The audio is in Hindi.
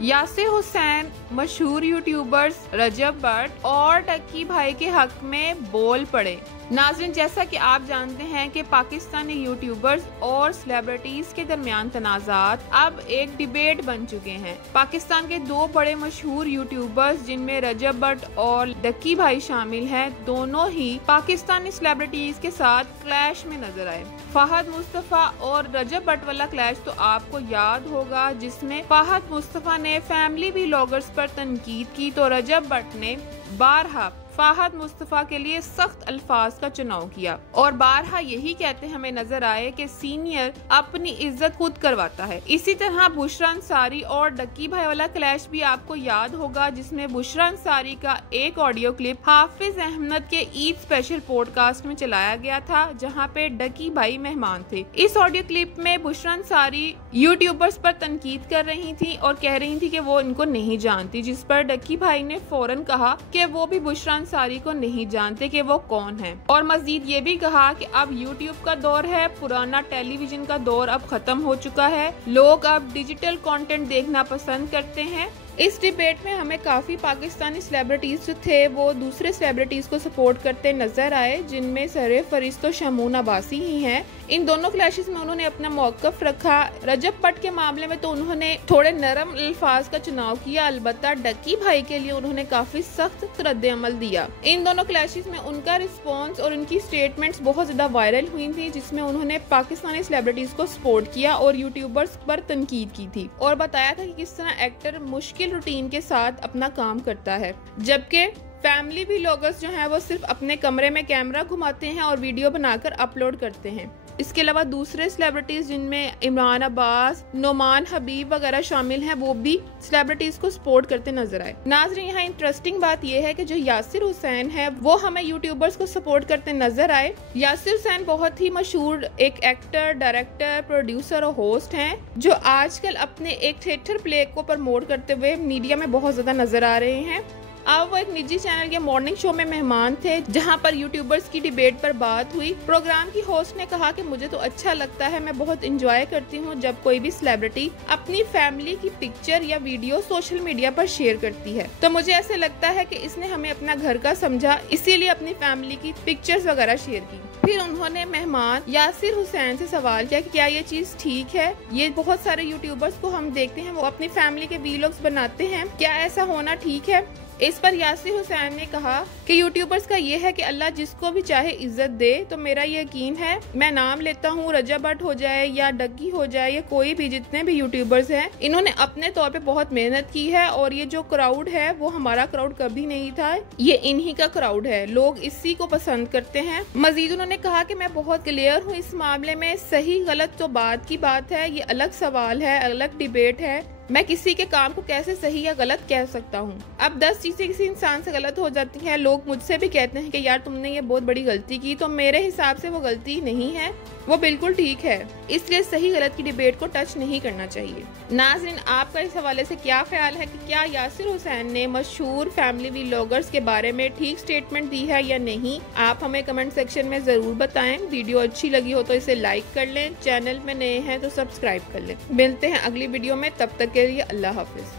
यासिर हुसैन मशहूर यूट्यूबर्स रजब भट्ट और डक्की भाई के हक में बोल पड़े। नाज़रीन, जैसा कि आप जानते हैं कि पाकिस्तानी यूट्यूबर्स और सेलिब्रिटीज के दरमियान तनाज़ात अब एक डिबेट बन चुके हैं। पाकिस्तान के दो बड़े मशहूर यूट्यूबर्स जिनमें रजब भट्ट और डक्की भाई शामिल हैं, दोनों ही पाकिस्तानी सेलिब्रिटीज के साथ क्लैश में नजर आए। फहद मुस्तफा और रजब भट्ट वाला क्लैश तो आपको याद होगा, जिसमें फहद मुस्तफा ने फैमिली व्लॉगर्स पर तनकीद की तो रजब भट्ट ने बारहा फहद मुस्तफा के लिए सख्त अल्फाज का चुनाव किया और बारहा यही कहते हमें नजर आए कि सीनियर अपनी इज्जत खुद करवाता है। इसी तरह बुशरा अंसारी और डक्की भाई वाला क्लैश भी आपको याद होगा, जिसमें बुशरा अंसारी का एक ऑडियो क्लिप हाफिज अहमद के ईद स्पेशल पॉडकास्ट में चलाया गया था, जहां पे डक्की भाई मेहमान थे। इस ऑडियो क्लिप में बुशरा अंसारी यूट्यूबर्स पर तनकीद कर रही थी और कह रही थी कि वो इनको नहीं जानती, जिस पर डक्की भाई ने फौरन कहा कि वो भी बुशरा अंसारी को नहीं जानते कि वो कौन है, और मजीद ये भी कहा कि अब यूट्यूब का दौर है, पुराना टेलीविजन का दौर अब खत्म हो चुका है, लोग अब डिजिटल कंटेंट देखना पसंद करते हैं। इस डिबेट में हमें काफी पाकिस्तानी सेलिब्रिटीज जो थे वो दूसरे सेलिब्रिटीज को सपोर्ट करते नजर आए, जिनमें सरफहरिस्त तो शमून अब्बासी ही हैं। इन दोनों क्लैशेस में उन्होंने अपना मौकफ रखा। रजब भट्ट के मामले में तो उन्होंने थोड़े नरम अल्फाज का चुनाव किया, अलबत्ता डक्की भाई के लिए उन्होंने काफी सख्त रद्द-ए-अमल दिया। इन दोनों क्लैशेस में उनका रिस्पॉन्स और उनकी स्टेटमेंट्स बहुत ज्यादा वायरल हुई थी, जिसमें उन्होंने पाकिस्तानी सेलिब्रिटीज को सपोर्ट किया और यूट्यूबर्स पर तनकीद की थी और बताया था कि किस तरह एक्टर मुश्किल रूटीन के साथ अपना काम करता है, जबकि फैमिली व्लॉगर्स जो हैं वो सिर्फ अपने कमरे में कैमरा घुमाते हैं और वीडियो बनाकर अपलोड करते हैं। इसके अलावा दूसरे सेलिब्रिटीज जिनमें इमरान अब्बास, नोमान हबीब वगैरह शामिल हैं, वो भी सेलिब्रिटीज को सपोर्ट करते नजर आए। नाज़रीन, यहाँ इंटरेस्टिंग बात यह है कि जो यासिर हुसैन है वो हमें यूट्यूबर्स को सपोर्ट करते नजर आए। यासिर हुसैन बहुत ही मशहूर एक एक्टर, डायरेक्टर, प्रोड्यूसर और होस्ट हैं, जो आजकल अपने एक थिएटर प्ले को प्रमोट करते हुए मीडिया में बहुत ज्यादा नजर आ रहे हैं। अब वो एक निजी चैनल के मॉर्निंग शो में मेहमान थे, जहां पर यूट्यूबर्स की डिबेट पर बात हुई। प्रोग्राम की होस्ट ने कहा कि मुझे तो अच्छा लगता है, मैं बहुत एंजॉय करती हूं जब कोई भी सेलिब्रिटी अपनी फैमिली की पिक्चर या वीडियो सोशल मीडिया पर शेयर करती है, तो मुझे ऐसे लगता है कि इसने हमें अपना घर का समझा, इसीलिए अपनी फैमिली की पिक्चर्स वगैरह शेयर की। फिर उन्होंने मेहमान यासिर हुसैन से सवाल किया कि क्या ये चीज ठीक है? ये बहुत सारे यूट्यूबर्स को हम देखते हैं वो अपनी फैमिली के वीलॉग्स बनाते हैं, क्या ऐसा होना ठीक है? इस पर यासिर हुसैन ने कहा कि यूट्यूबर्स का ये है कि अल्लाह जिसको भी चाहे इज्जत दे, तो मेरा यकीन है, मैं नाम लेता हूँ रजब भट्ट हो जाए या डक्की हो जाए या कोई भी, जितने भी यूट्यूबर्स हैं, इन्होंने अपने तौर पे बहुत मेहनत की है और ये जो क्राउड है वो हमारा क्राउड कभी नहीं था, ये इन्हीं का क्राउड है, लोग इसी को पसंद करते हैं। मजीद उन्होंने कहा कि मैं बहुत क्लियर हूँ इस मामले में, सही गलत तो बात की बात है, ये अलग सवाल है, अलग डिबेट है, मैं किसी के काम को कैसे सही या गलत कह सकता हूँ। अब 10 चीजें किसी इंसान से गलत हो जाती हैं, लोग मुझसे भी कहते हैं कि यार तुमने ये बहुत बड़ी गलती की, तो मेरे हिसाब से वो गलती नहीं है, वो बिल्कुल ठीक है, इसलिए सही गलत की डिबेट को टच नहीं करना चाहिए। नाज़रीन, आपका इस हवाले से क्या ख्याल है कि क्या यासिर हुसैन ने मशहूर फैमिली व्लॉगर्स के बारे में ठीक स्टेटमेंट दी है या नहीं? आप हमें कमेंट सेक्शन में जरूर बताएं। वीडियो अच्छी लगी हो तो इसे लाइक कर लें, चैनल में नए हैं तो सब्सक्राइब कर लें। मिलते हैं अगली वीडियो में, तब तक के लिए अल्लाह हाफिज।